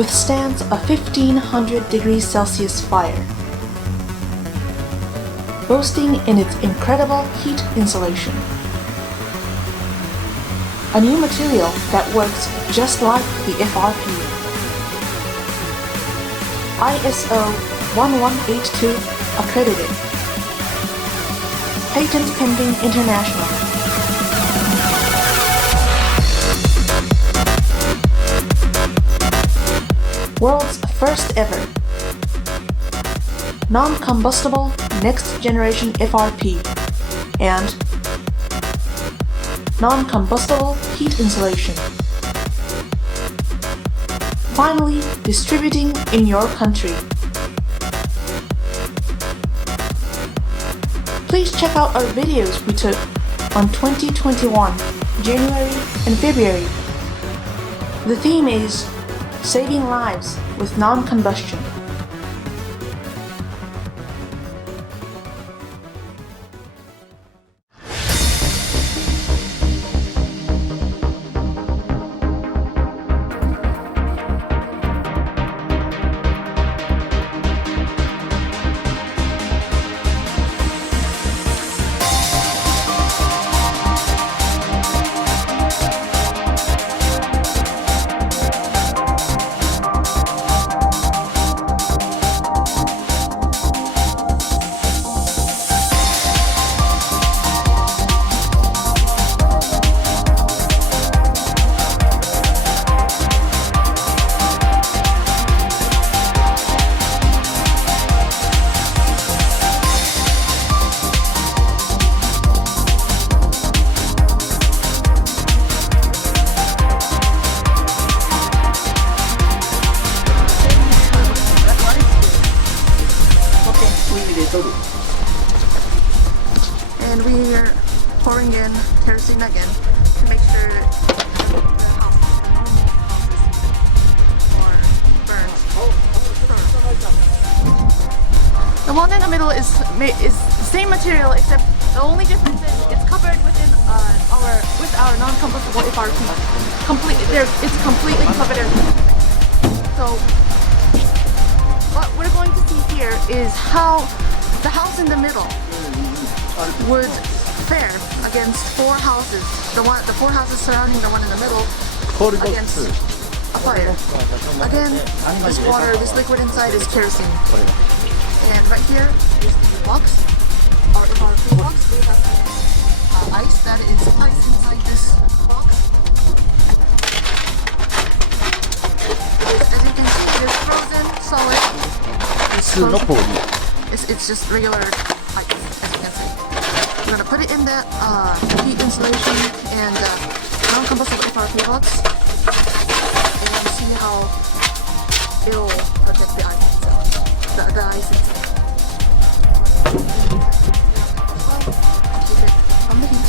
withstands a 1500 degrees Celsius fire, boasting in its incredible heat insulation. A new material that works just like the FRP. ISO 1182 accredited. Patent pending international. World's first ever non-combustible next generation FRP and non-combustible heat insulation. Finally distributing in your country. Please check out our videos we took on 2021, January and February. The theme is Saving Lives with Non-Combustion. And we are pouring in kerosene again to make sure the The one in the middle is the same material, except the only difference is it's covered within our non-combustible FRP. It's completely covered in. So what we're going to see here is how the house in the middle would fare against four houses. The four houses surrounding the one in the middle against a fire. Again, this liquid inside is kerosene. And right here is the box, our FRP box. We have ice, that is ice inside this box. As you can see, it is frozen, solid. It's just regular ice, as you can see. We're going to put it in that heat insulation and non-combustible FRP box and see how it'll protect the ice itself, the ice itself. From the heat.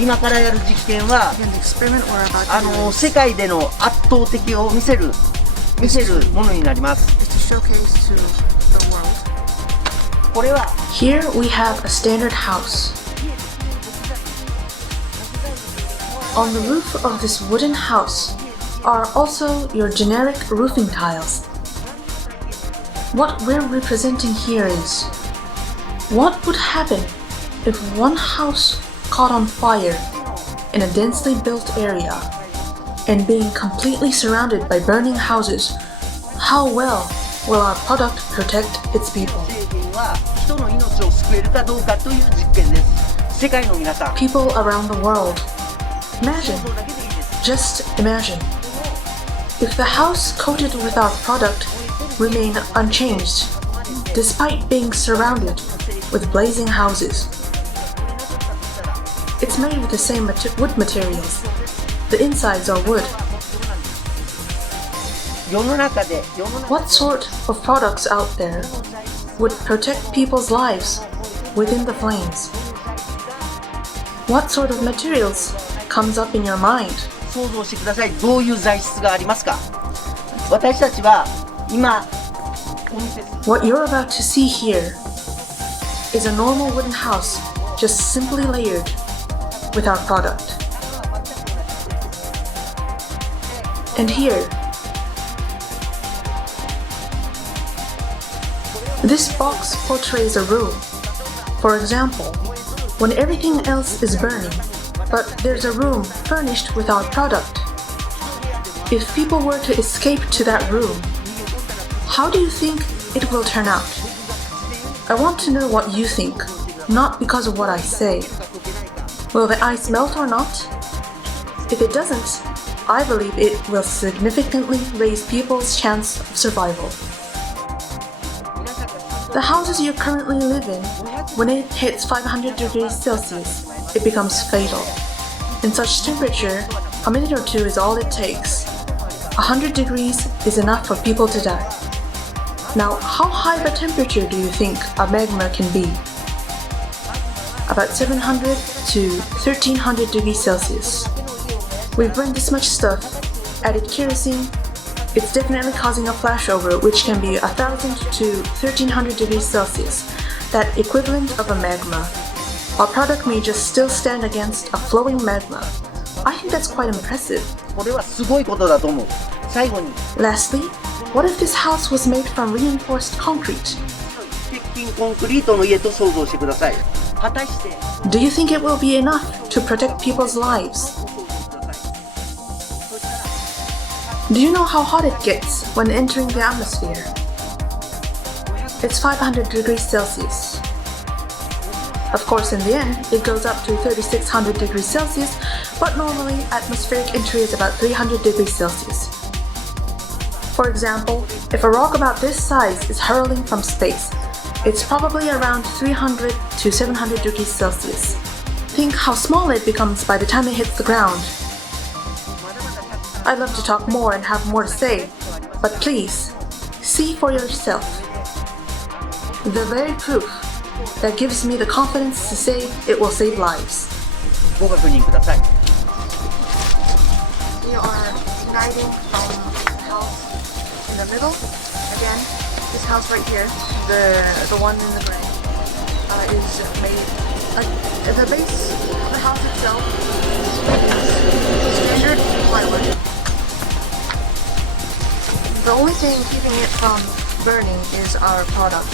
今からやる実験は Again, the experiment we're about to do 世界での圧倒的を見せるものになります。 is to showcase to the world. これは Here we have a standard house. On the roof of this wooden house are also your generic roofing tiles. What we're representing here is what would happen if one house caught on fire in a densely built area and being completely surrounded by burning houses. How well will our product protect its people? は人の命を救えるかどうかという実験です。世界の皆さん。 People around the world, imagine, just imagine, if the house coated with our product remained unchanged, despite being surrounded with blazing houses. It's made with the same wood materials. The insides are wood. What sort of products out there would protect people's lives within the flames? What sort of materials comes up in your mind? 想像してください。どういう材質がありますか？私たちは今 What you're about to see here is a normal wooden house, just simply layered with our product. And here, This box portrays a room. For example, when everything else is burning, but there's a room furnished with our product. If people were to escape to that room, how do you think it will turn out? I want to know what you think, not because of what I say. Will the ice melt or not? If it doesn't, I believe it will significantly raise people's chance of survival. The houses you currently live in, when it hits 500 degrees Celsius, it becomes fatal. In such temperature, a minute or two is all it takes. 100 degrees is enough for people to die. Now, how high of a temperature do you think a magma can be? About 700 to 1300 degrees Celsius. We've burned this much stuff, added kerosene. It's definitely causing a flashover, which can be 1000 to 1300 degrees Celsius, that equivalent of a magma. Our product may just still stand against a flowing magma. I think that's quite impressive. これはすごいことだと思う。最後に Lastly, what if this house was made from reinforced concrete? 鉄筋コンクリートの家と想像してください。果たして Do you think it will be enough to protect people's lives? Do you know how hot it gets when entering the atmosphere? It's 500 degrees Celsius. Of course, in the end, it goes up to 3600 degrees Celsius, but normally atmospheric entry is about 300 degrees Celsius. For example, if a rock about this size is hurling from space, it's probably around 300 to 700 degrees Celsius. Think how small it becomes by the time it hits the ground. I'd love to talk more and have more to say, but please, see for yourself. The very proof that gives me the confidence to say it will save lives. ご確認ください。 We are igniting from the house in the middle. Again, this house right here, the one in the gray, is made. The base of the house itself is standard plywood. The only thing keeping it from burning is our product,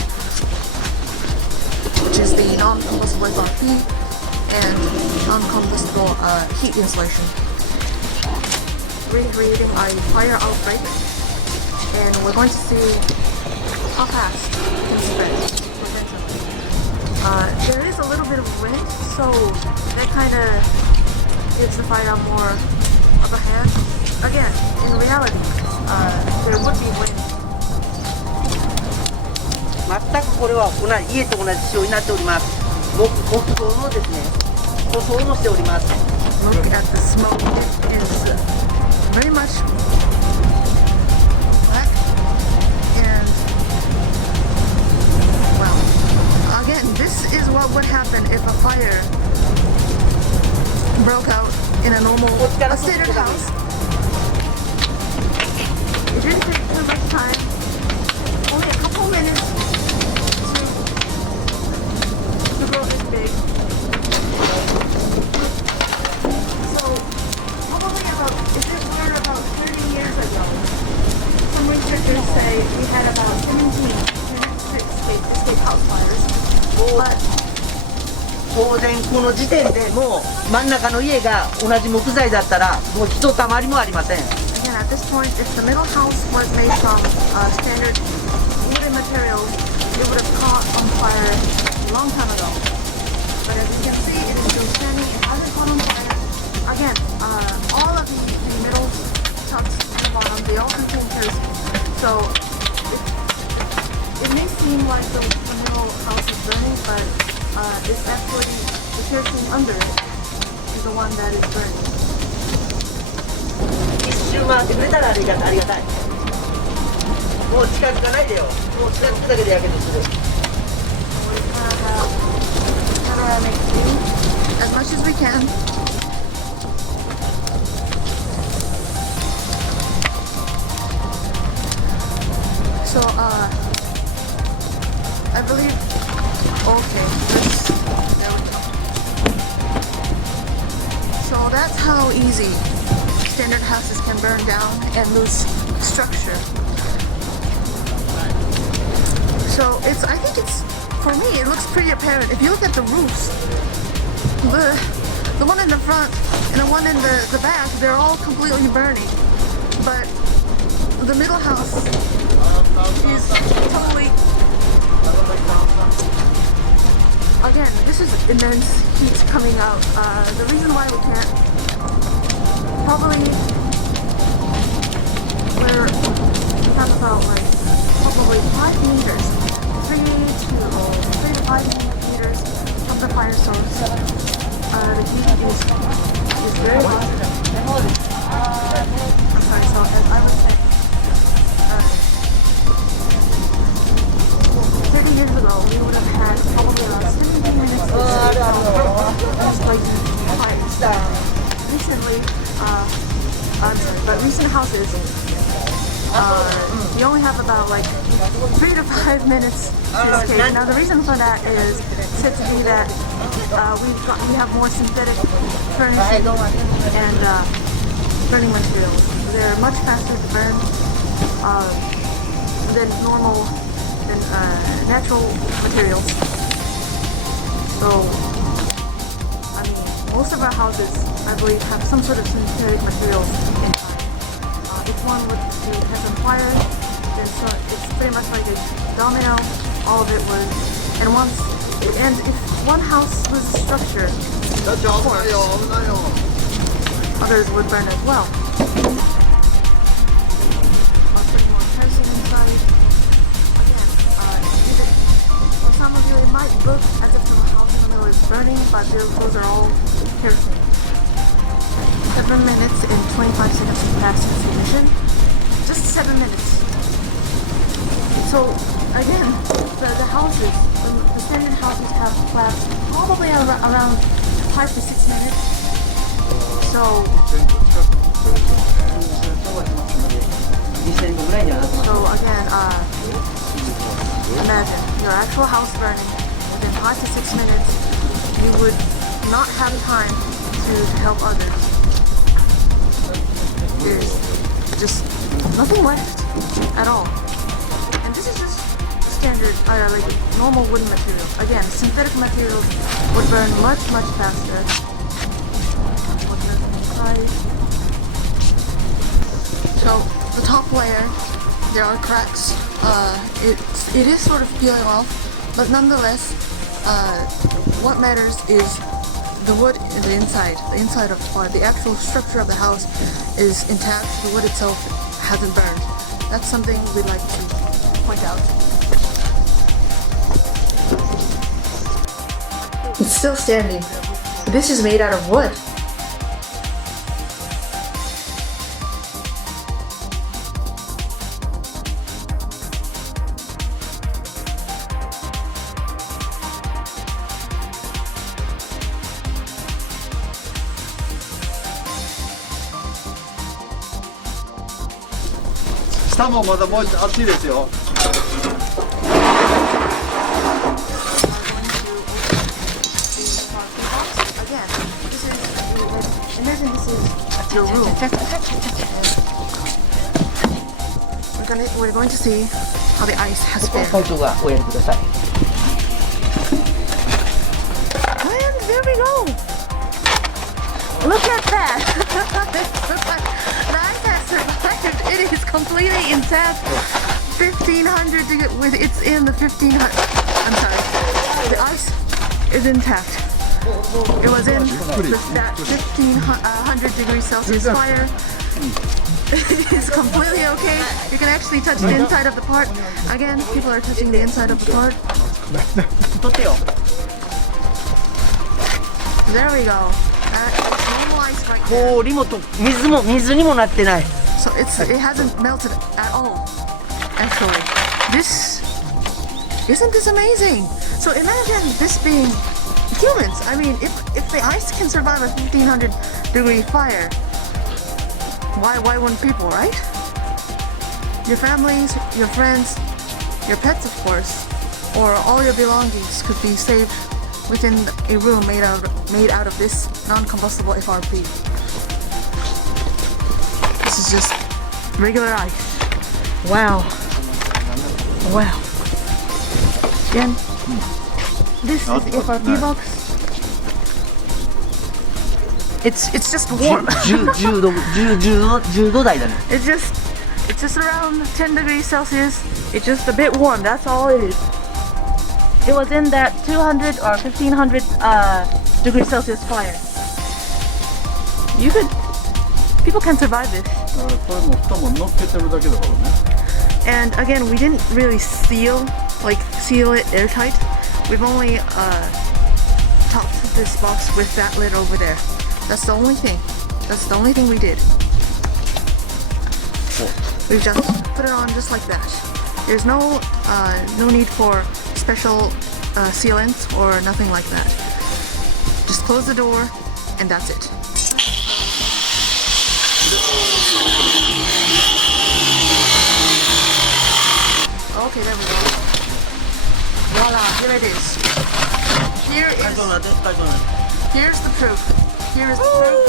which is the non-combustible FRP and non-combustible heat insulation. We're creating a fire outbreak, and we're going to see how fast it can spread potentially. There is a little bit of wind, so that kind of gives the fire more of a hand. Again, in reality, there would be wind. 全くこれは家と同じ仕様になっております。木造のですね、塗装もしております。Look at the smoke. It is very much black, and well, again, this is what would happen if a fire broke out in a normal, a standard house. It didn't take too much time, only a couple minutes to grow this big. So, probably about, if it were about 30 years ago, some researchers say we had about 17 escape house fires. But 当然この時点でもう真ん中の家が同じ木材だったらもうひとたまりもありません。 again, at this point, if the middle house was made from standard wooden materials, it would have caught on fire a long time ago. But as you can see, it is still standing. It hasn't caught on fire. Again, all of the middle chunks at the bottom, they all contain kerosene. So it may seem like the middle house is burning, but it's actually the kerosene under it is the one that is burning. 一周回ってくれたらありがたい。もう近づかないでよ。もう近づくだけでやけどする。How do I make do as much as we can? So I believe. Okay, there we go. So that's how easy standard houses can burn down and lose structure. So I think it's, for me, it looks pretty apparent. If you look at the roofs, the one in the front and the one in the back, they're all completely burning. But the middle house is totally, again, this is immense heat coming out. The reason why we can't, probably, we have about like probably 5 meters, 3 to 5 meters from the fire source. The heat is very hot. I'm sorry, so as I was saying, 30 years ago we would have had probably around 17 minutes of fires. Recently, I'm sorry, but recent houses, you only have about like 3 to 5 minutes to escape. Now the reason for that is said to be that we have more synthetic furnishing and burning materials. They're much faster to burn than natural materials. So, I mean, most of our houses, I believe, have some sort of synthetic materials inside. If one would have been fire, then so it's pretty much like a domino. All of it was, and if one house loses structure, of course, others would burn as well. Putting more kerosene inside. Again, well, some of you, it might look as if the house in the middle is burning, but those are all kerosene. 7 minutes and 25 seconds to pass its ignition. Just 7 minutes. So again, the houses, the standard houses have collapsed probably around 5 to 6 minutes. So again, imagine your actual house burning within 5 to 6 minutes. You would not have time to help others. There's just nothing left at all. And this is just standard, like normal wooden material. Again, synthetic materials would burn much, much faster. So the top layer, there are cracks. It is sort of peeling off, but nonetheless, what matters is the wood in the inside of the part. The actual structure of the house is intact. The wood itself hasn't burned. That's something we'd like to point out. It's still standing. This is made out of wood.下もまだもう暑いですよ。Your room. We're going to see how the ice has been. 会長がおやりください。 And there we go. Look at that. The ice has survived. It is completely intact. 1500 with it's in the 1500. I'm sorry. The ice is intact. It was in that 1500 degrees Celsius fire. It is completely okay. You can actually touch the inside of the part. Again, people are touching the inside of the part. There we go. Normal ice right there. 氷もと水にもなってない。 So it hasn't melted at all. Actually, isn't this amazing? So imagine this being humans. I mean, if the ice can survive a 1500 degree fire, why wouldn't people, right? Your families, your friends, your pets, of course, or all your belongings could be saved within a room made out of this non-combustible FRP. This is just regular ice. Wow. Wow. Again, this is FRP box. It's just warm. 10度台だね。 It's just around 10 degrees Celsius. It's just a bit warm. That's all it is. It was in that 200 or 1500 degrees Celsius fire. People can survive this. これも蓋も乗っけてるだけだからね。 And again, we didn't really seal it airtight. We've only topped this box with that lid over there. That's the only thing. That's the only thing we did. We just put it on just like that. There's no need for special sealants or nothing like that. Just close the door and that's it. Okay, there we go. Voila, here it is. Here's the proof. Here's the proof.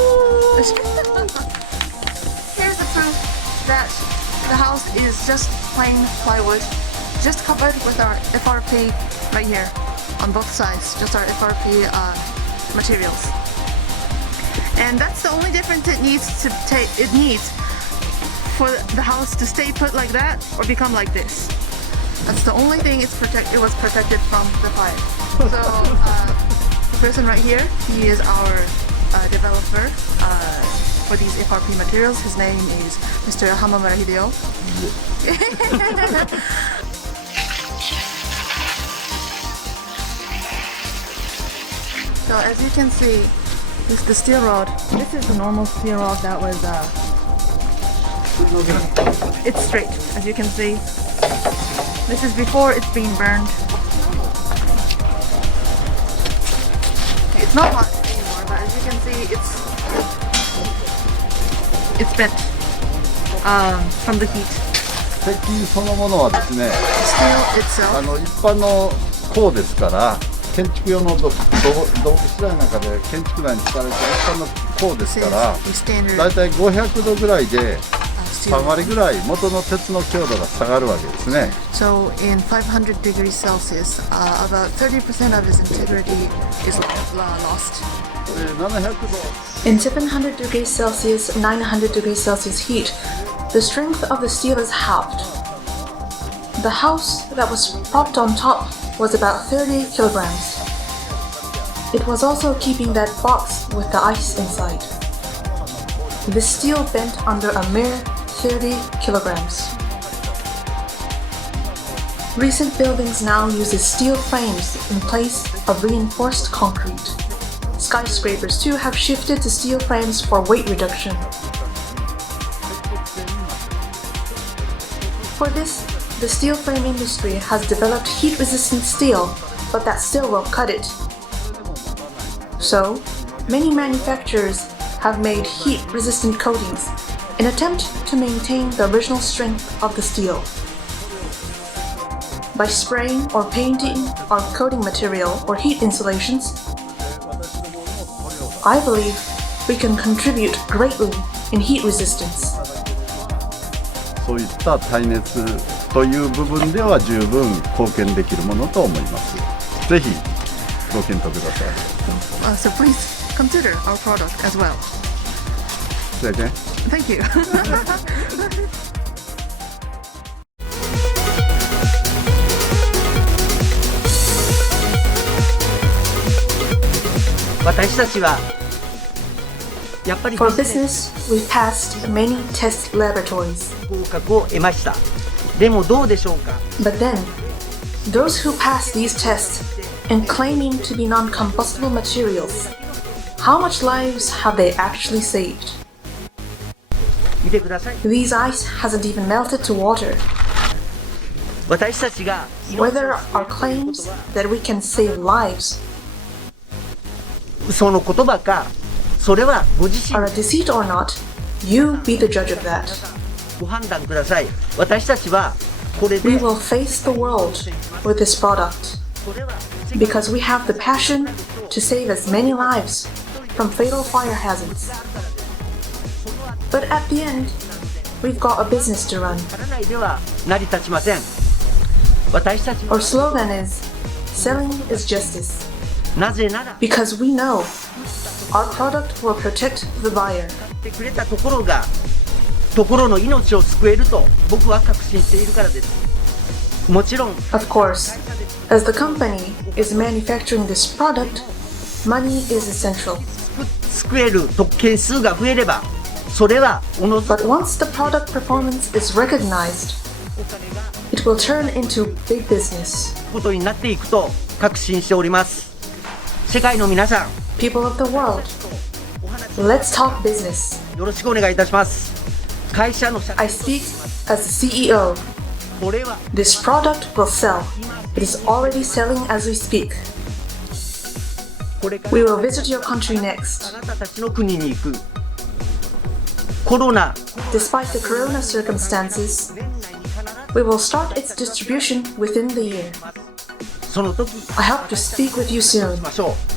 Here's the proof that the house is just plain plywood, just covered with our FRP right here on both sides, just our FRP materials. And that's the only difference it needs for the house to stay put like that or become like this. That's the only thing it was protected from the fire. So the person right here, he is our developer for these FRP materials. His name is Mr. Hamamura Hideo. So as you can see, this is the steel rod. This is the normal steel rod that was it's straight, as you can see. This is before it's being burned. It's not hot anymore, but as you can see, it's bent from the heat. 鉄そのものはですね、 Steel itself. 一般の鋼ですから、建築用の道具資材の中で建築内に使われている一般の鋼ですから、だいたい500度ぐらいで3割ぐらい元の鉄の強度が下がるわけですね。So in 500 degrees Celsius, about 30% of its integrity is lost. 700度 In 700 degrees Celsius, 900 degrees Celsius heat, the strength of the steel is halved. The house that was propped on top was about 30 kilograms. It was also keeping that box with the ice inside. The steel bent under a mere 30 kilograms. Recent buildings now use steel frames in place of reinforced concrete. Skyscrapers too have shifted to steel frames for weight reduction. For this, the steel frame industry has developed heat-resistant steel, but that still won't cut it. So, many manufacturers have made heat-resistant coatings in an attempt to maintain the original strength of the steel. By spraying or painting our coating material or heat insulations, I believe we can contribute greatly in heat resistance. そういった耐熱という部分では十分貢献できるものと思います。ぜひご検討ください。So please consider our product as well. それで Thank you. 私たちはやっぱり For business, we've passed many test laboratories. 合格を得ました。でもどうでしょうか。 But then, those who pass these tests and claiming to be non-combustible materials, how much lives have they actually saved? 見てください。 These ice hasn't even melted to water. 私たちが Whether our claims that we can save lives 嘘の言葉か、それはご自身 are a deceit or not, you be the judge of that. ご判断ください。私たちはこれ We で will face the world with this product それは because we have the passion to save as many lives from fatal fire hazards. But at the end, we've got a business to run. やらないでは成り立ちません。私たち Our slogan is selling is justice. なぜなら Because we know our product will protect the buyer. ってくれたところの命を救えると僕は確信しているからです。もちろん Of course, as the company is manufacturing this product, money is essential. 救える特件数が増えればそれはおのず But once the product performance is recognized, it will turn into big business. ことになっていくと確信しております。世界の皆さん People of the world, let's talk business. よろしくお願いいたします。会社の社 I speak as the CEO. これは This product will sell. It is already selling as we speak. これから We will visit your country next. あなたたちの国に行く。コロナ Despite the corona circumstances, we will start its distribution within the year. その時 I hope to speak with you soon. しましょう。